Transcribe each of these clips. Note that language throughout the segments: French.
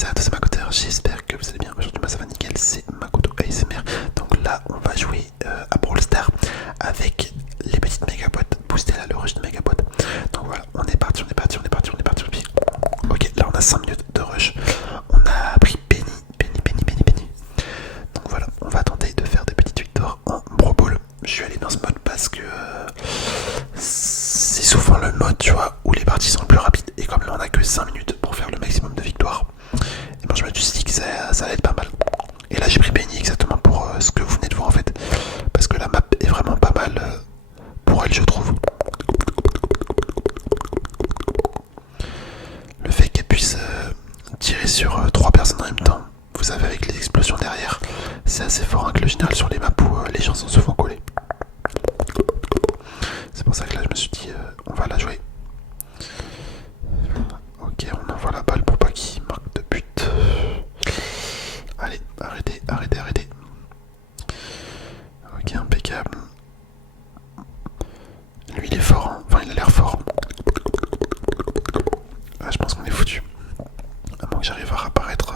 salut à tous, c'est Makoto, j'espère que vous allez bien. Aujourd'hui, ça va nickel, c'est Makoto ASMR. Donc là, on va jouer à Brawl Stars avec les petites mégabots. Booster là, le rush de mégabots. Donc voilà, on est parti. Ok, là on a 5 minutes de rush. On a pris Penny. Donc voilà, on va tenter de faire des petites victoires en Brawl Ball. Je suis allé dans ce mode parce que c'est souvent le mode, tu vois, où les parties sont plus rapides. Et comme là on a que 5 minutes pour faire le maximum de victoires, et ben je me suis dit que ça allait être pas mal. Et là j'ai pris Penny exactement pour ce que vous venez de voir en fait. Parce que la map est vraiment pas mal pour elle, je trouve. Le fait qu'elle puisse tirer sur 3 personnes en même temps, vous savez, avec les explosions derrière, c'est assez fort hein, que le général sur les maps où les gens sont souvent collés. C'est pour ça que là je me suis dit on va la jouer. Ok, on envoie la balle pour pas qu'il marque de but. Allez, arrêtez. Ok, impeccable. Lui il est fort, hein. Enfin il a l'air fort. Ah, je pense qu'on est foutu. À moins que j'arrive à réapparaître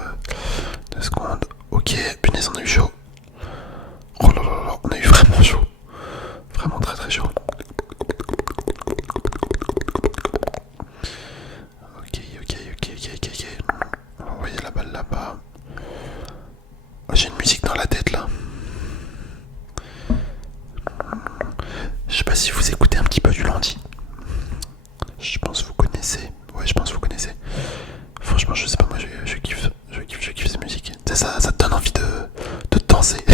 2 secondes. Ok, punaise, on a eu chaud. Oh là là, on a eu vraiment chaud. Vraiment très chaud. Ok. On va envoyer la balle là-bas. Oh, j'ai une musique dans la tête là. Je sais pas si vous écoutez un petit peu du lundi. Je pense que vous connaissez. Ouais, je pense que vous connaissez. Franchement, je sais pas, moi je kiffe cette musique. Tu sais, ça te donne envie de danser.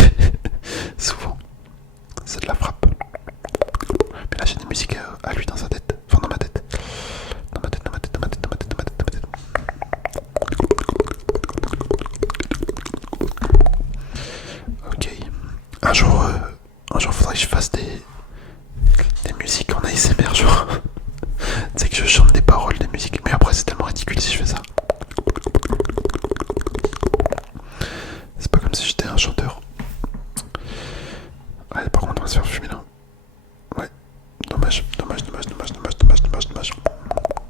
Souvent. C'est de la frappe. Mais là, j'ai des musiques à lui dans sa tête. Enfin, dans ma tête. Dans ma tête. Ok. Un jour, faudrait que je fasse des musiques en ASMR, genre. Tu sais que je chante des paroles des musiques. Mais après, c'est tellement ridicule si je fais ça. C'est pas comme si j'étais un chanteur. Allez, par contre, on va se faire fumer là. Ouais, dommage.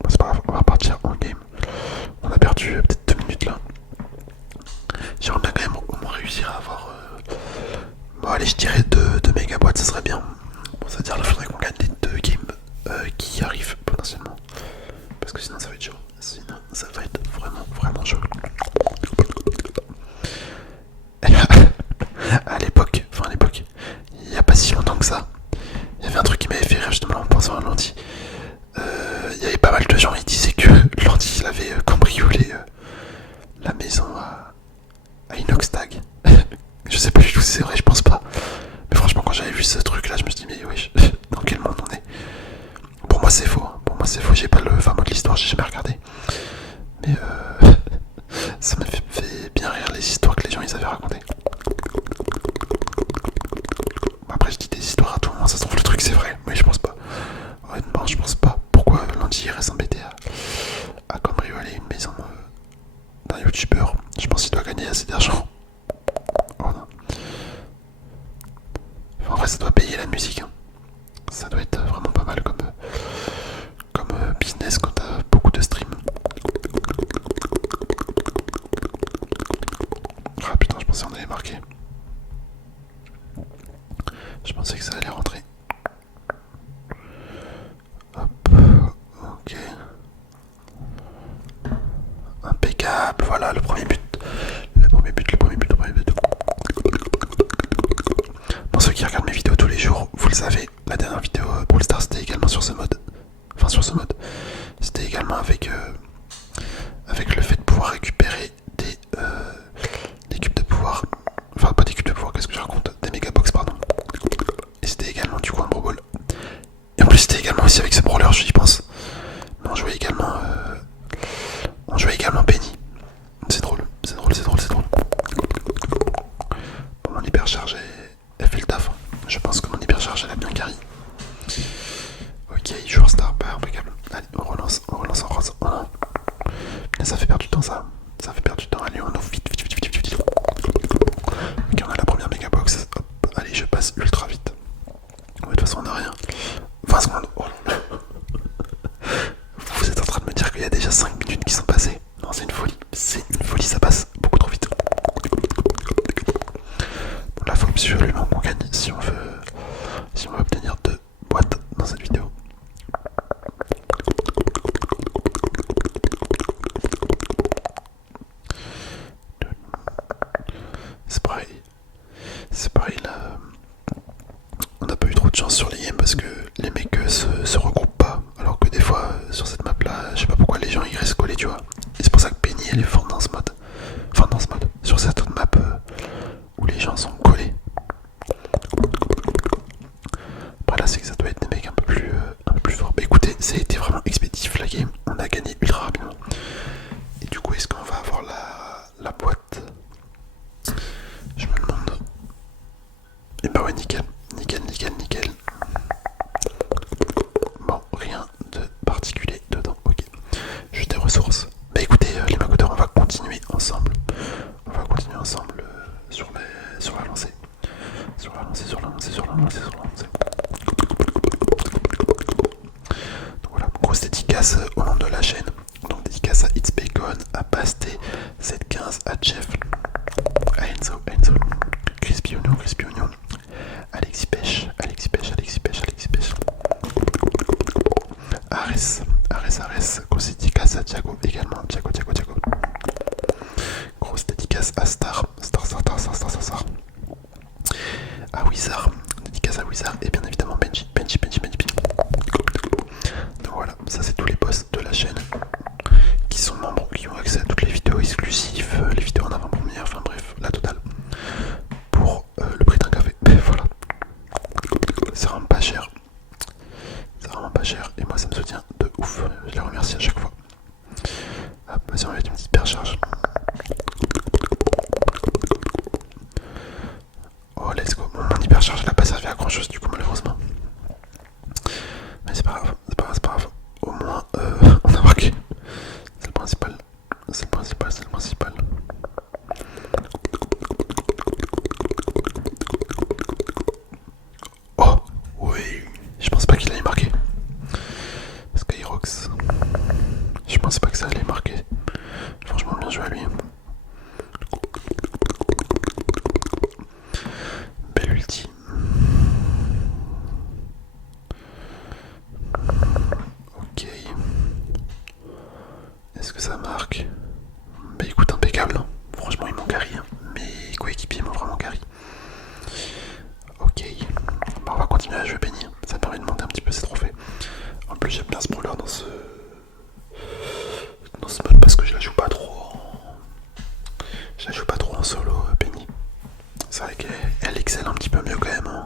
C'est pas grave, on va repartir en game. On a perdu peut-être 2 minutes là. J'aimerais bien quand même au moins réussir à avoir. Bon, allez, je dirais 2 mégaboîtes, ça serait bien. Bon, ça veut dire là, il faudrait qu'on gagne les 2 games qui arrivent potentiellement. Parce que sinon, ça va être chaud. Sinon, ça va être vraiment chaud. à l'époque, il n'y a pas si longtemps que ça, il y avait un truc qui m'avait fait rire justement en pensant à Landy. Il y avait pas mal de gens qui disaient que Landy il avait cambriolé la maison à Inoxtag. Je sais pas du tout si c'est vrai, je pense pas. Mais franchement, quand j'avais vu ce truc là, je me suis dit, mais wesh, dans quel monde on est? Pour moi, c'est faux. J'ai pas le fin mot de l'histoire, j'ai jamais regardé. Mais ça m'a fait bien rire les histoires que les gens ils avaient racontées. Après, je dis des histoires à tout le monde, ça se trouve le truc c'est vrai, mais je pense pas. Honnêtement, je pense pas. Pourquoi Landy irait s'embêter à cambrioler une maison d'un youtubeur? Je pense qu'il doit gagner assez d'argent. Oh non. Enfin, en vrai, ça doit payer la musique. Hein. Ça doit être vraiment pas mal comme business quand t'as beaucoup de streams. Ah putain, je pensais qu'on allait marquer. Je pensais que ça allait rentrer. Hop, ok. Impeccable, voilà le premier but. Pour ceux qui regardent mes vidéos tous les jours, vous le savez, la dernière vidéo Brawl Stars c'était également sur ce mode. Enfin sur ce mode. C'était également avec le fait de pouvoir récupérer des cubes de pouvoir. Enfin pas des cubes de pouvoir, qu'est-ce que je raconte? Des mégabox pardon. Et c'était également du coup un Brawl Ball. Et en plus c'était également aussi avec ce brawler, j'y pense. Mais on jouait également Penny. C'est drôle. Bon, mon hypercharge elle fait le taf. Je pense que mon hypercharge elle a bien carry. Ok, joueur star, pas impeccable. Allez, on relance en rose. Oh non. Mais ça fait perdre du temps ça. Allez, on ouvre vite. Ok, on a la première mégabox. Hop, allez, je passe ultra vite. Ouais, de toute façon, on a rien. 20 secondes. Oh là là. Vous êtes en train de me dire qu'il y a déjà 5 minutes qui sont passées. Non, c'est une folie. Ça gens sont collés. Après là c'est que ça doit être des mecs un peu plus forts. Bah écoutez, ça a été vraiment expéditif la game, on a gagné ultra rapidement. Et du coup est-ce qu'on va avoir la boîte? Je me demande. Et bah ouais, nickel. Bon, rien de particulier dedans, ok. Juste des ressources. Bah écoutez les macoteurs, on va continuer ensemble. Sur la lancée. Sur la lancée. Donc voilà, grosse dédicace au nom de la chaîne. Donc dédicace à It's Bacon, à Pasté, 715, à Jeff, à Enzo, Crispy Oignon, Alexis Pêche, Ares, grosse dédicace à Thiago également, Thiago. Grosse dédicace à Star. À Wizard, dédicace à Wizard et bien évidemment Benji. Donc voilà, ça c'est tous les boss de la chaîne qui sont membres, qui ont accès à toutes les vidéos exclusives, les vidéos en avant-première, enfin bref, la totale. Pour le prix d'un café, voilà. C'est vraiment pas cher. Et moi ça me soutient de ouf. Je les remercie à chaque fois. Hop, vas-y, on va mettre une petite hypercharge. Oh, let's go. Bon, mon hypercharge elle a pas servi à grand chose du coup, malheureusement. Mais c'est pas grave. Au moins, on a marqué. C'est le principal. Oh, oui. Je pense pas qu'il allait marquer. Skyrox. Je pensais pas que ça allait marquer. Franchement, bien joué à lui. Belle ulti. Ok. Est-ce que ça marque? Bah écoute, impeccable. Hein. Franchement, ils m'ont carry. Hein. Mes coéquipiers m'ont vraiment carry. Ok. Bah, on va continuer à jouer Penny. Ça me permet de monter un petit peu ces trophées. En plus, j'aime bien ce brawler dans ce mode parce que je la joue pas trop en solo, Penny. C'est vrai qu'elle excelle un petit peu mieux quand même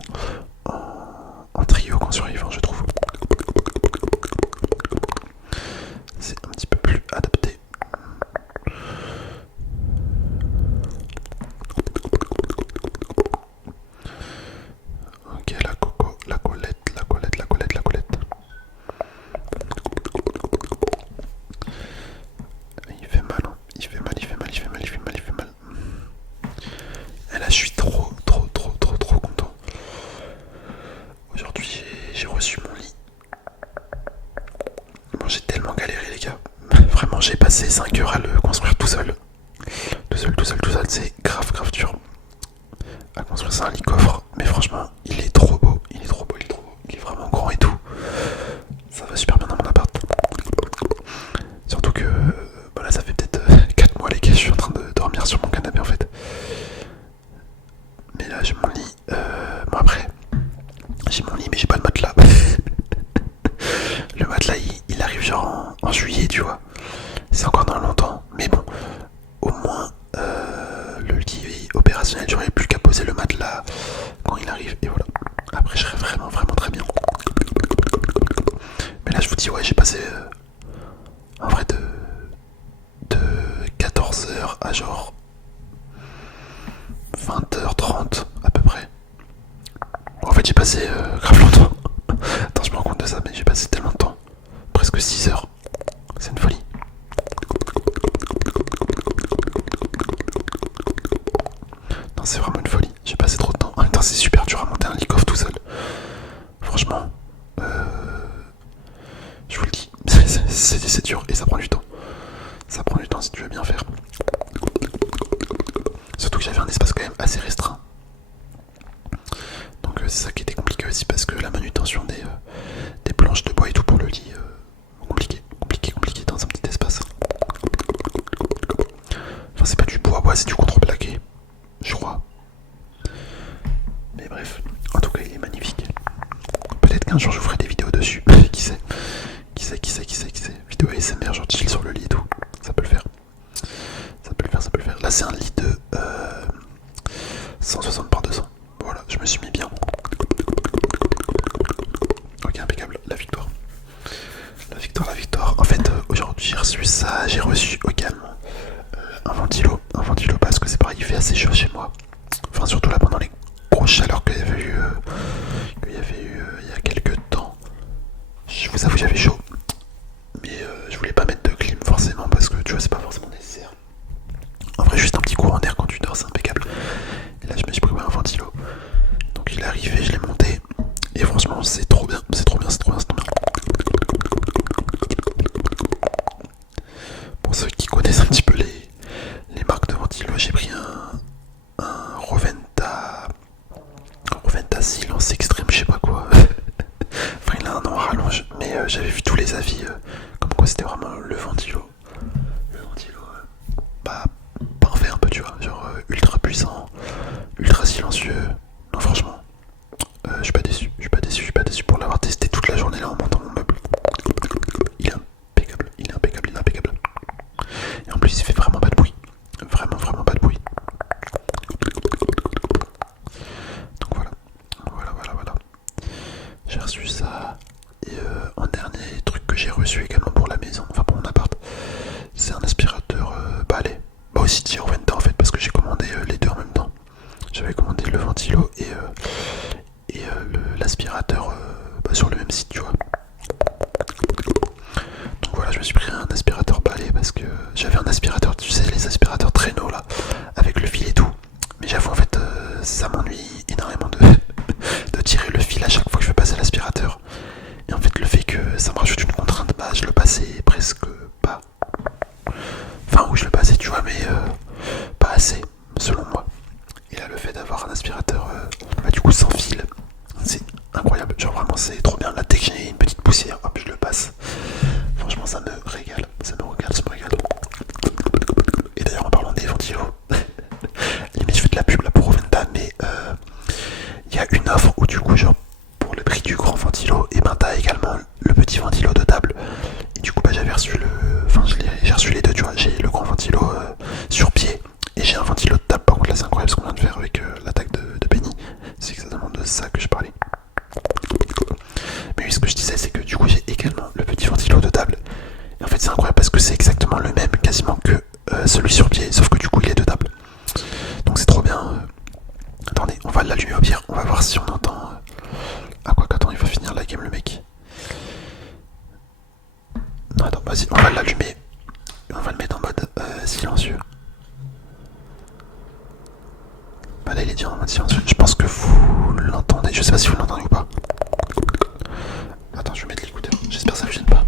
en trio qu'en survivant, je trouve. C'est un petit peu plus adapté. Ok, la coco, la colette. Il fait mal, hein. Il fait mal. Et là, je suis trop content. Aujourd'hui, j'ai reçu mon lit. Bon, j'ai tellement galéré, les gars. Vraiment, j'ai passé 5 heures à le construire tout seul. C'est grave dur à construire. C'est un lit coffre, mais franchement, il est trop beau. Il est vraiment grand et tout. Ça va super bien dans mon appart. Surtout que voilà, ça fait peut-être 4 mois, les gars, je suis en train de dormir sur mon canapé en fait. Mais là, j'ai mon lit. Bon, après, j'ai mon lit, mais j'ai pas de matelas. Le matelas, il arrive genre en juillet, tu vois. C'est encore dans longtemps, mais bon, au moins le lit est opérationnel. J'aurais plus qu'à poser le matelas quand il arrive, et voilà. Après, je serais vraiment très bien. Mais là, je vous dis, ouais, j'ai passé en vrai de 14h à genre 20h30 à peu près. Bon, en fait, j'ai passé grave longtemps. Attends, je me rends compte de ça, mais j'ai passé tellement de temps. Presque 6 heures. C'est une folie. Non, c'est vraiment une folie. J'ai passé trop de temps. En même temps, c'est super dur à monter un leak-off tout seul. Franchement, je vous le dis, c'est dur et ça prend du temps. Ça prend du temps si tu veux bien faire. Surtout que j'avais un espace quand même assez restreint. Donc c'est ça qui était compliqué aussi parce que la manutention des planches de bois et tout pour le lit, compliqué dans un petit espace. Enfin c'est pas du bois, c'est du contreplaqué, je crois. Mais bref, en tout cas il est magnifique. Peut-être qu'un jour je vous ferai des vidéos dessus, qui sait. Vidéo ASMR genre chill sur le lit et tout, ça peut le faire. Là c'est un lit de 160 par 200. Voilà, je me suis mis bien. Ok, impeccable, la victoire. La victoire, la victoire. En fait, aujourd'hui j'ai reçu ça, j'ai reçu également un ventilo parce que c'est pareil, il fait assez chaud chez moi. Enfin, surtout là pendant les grosses chaleurs qu'il y avait eu, il y a quelques temps. Je vous avoue, j'avais chaud. Mais je voulais pas mettre de clim forcément parce que tu vois, c'est pas forcément nécessaire. En vrai, juste un petit courant d'air quand tu dors, c'est impeccable. Et là, je me suis pris un ventilo. Donc il est arrivé, je l'ai monté. Et franchement, c'est trop bien, c'est trop bien, c'est trop bien, c'est trop bien. Pour ceux qui connaissent un petit peu les marques de ventilo, j'ai pris un Roventa Silence Extreme, je sais pas quoi. Enfin, il a un nom à rallonge, mais j'avais vu tous les avis comme quoi c'était vraiment le ventilo. Le ventilo, bah, parfait un peu, tu vois, genre ultra puissant, ultra silencieux. Non, franchement, je suis pas déçu, je suis pas déçu, je suis pas déçu pour l'avoir testé toute la journée là en montant mon meuble. Il est impeccable, il est impeccable, il est impeccable. Et en plus, il fait vraiment pas de bruit. Vraiment, vraiment pas de bruit. Donc voilà, voilà. J'ai reçu ça. Et en dernier truc que j'ai reçu également pour la maison, enfin pour mon appart, c'est un aspirateur balai. Bah aussi Thierry Venta en fait, parce que j'ai commandé les deux en même temps. J'avais commandé le ventilo et l'aspirateur bah, sur le même site, tu vois. Donc voilà, je me suis pris un aspirateur balai parce que j'avais un aspirateur, tu sais, les aspirateurs traîneaux là, avec le fil et tout. Mais j'avoue, en fait, ça m'ennuie énormément de tirer le fil à chaque fois que je veux passer l'aspirateur. Et en fait, le fait que ça me rajoute une contrainte, bah je le passais presque pas. Enfin, oui, je le passais, tu vois, mais pas assez, selon moi. Et là, le fait d'avoir un aspirateur, bah, du coup, sans fil, c'est incroyable. Genre, vraiment, c'est trop bien. Là, dès que j'ai une petite poussière, hop, je le passe. Franchement, ça me régale. Ça me régale, ça me régale. Et d'ailleurs, en parlant des ventilos, limite, je fais de la pub là pour Roventa, mais il y a une offre où, du coup, genre, pour le prix du grand ventilo, et ben, t'as également le petit ventilo de table. Et du coup, bah, j'avais reçu le. Enfin, j'ai reçu les deux, tu vois. J'ai le grand ventilo sur pied. Et j'ai un ventilo de table, par contre là c'est incroyable ce qu'on vient de faire avec l'attaque de Benny. C'est exactement de ça que je parlais. Mais oui, ce que je disais c'est que du coup j'ai également le petit ventilo de table. Et en fait c'est incroyable parce que c'est exactement le même quasiment que celui sur pied, sauf que du coup il est de table. Donc c'est trop bien. Attendez, on va l'allumer au pire, on va voir si on entend... Ah quoi qu'attends, il va finir la game le mec. Non attends, vas-y, on va l'allumer. On va le mettre en mode silencieux. Bah là il est déjà en mode silencieux. Je pense que vous l'entendez. Je sais pas si vous l'entendez ou pas. Attends, je vais mettre l'écouteur. J'espère que ça ne gêne pas.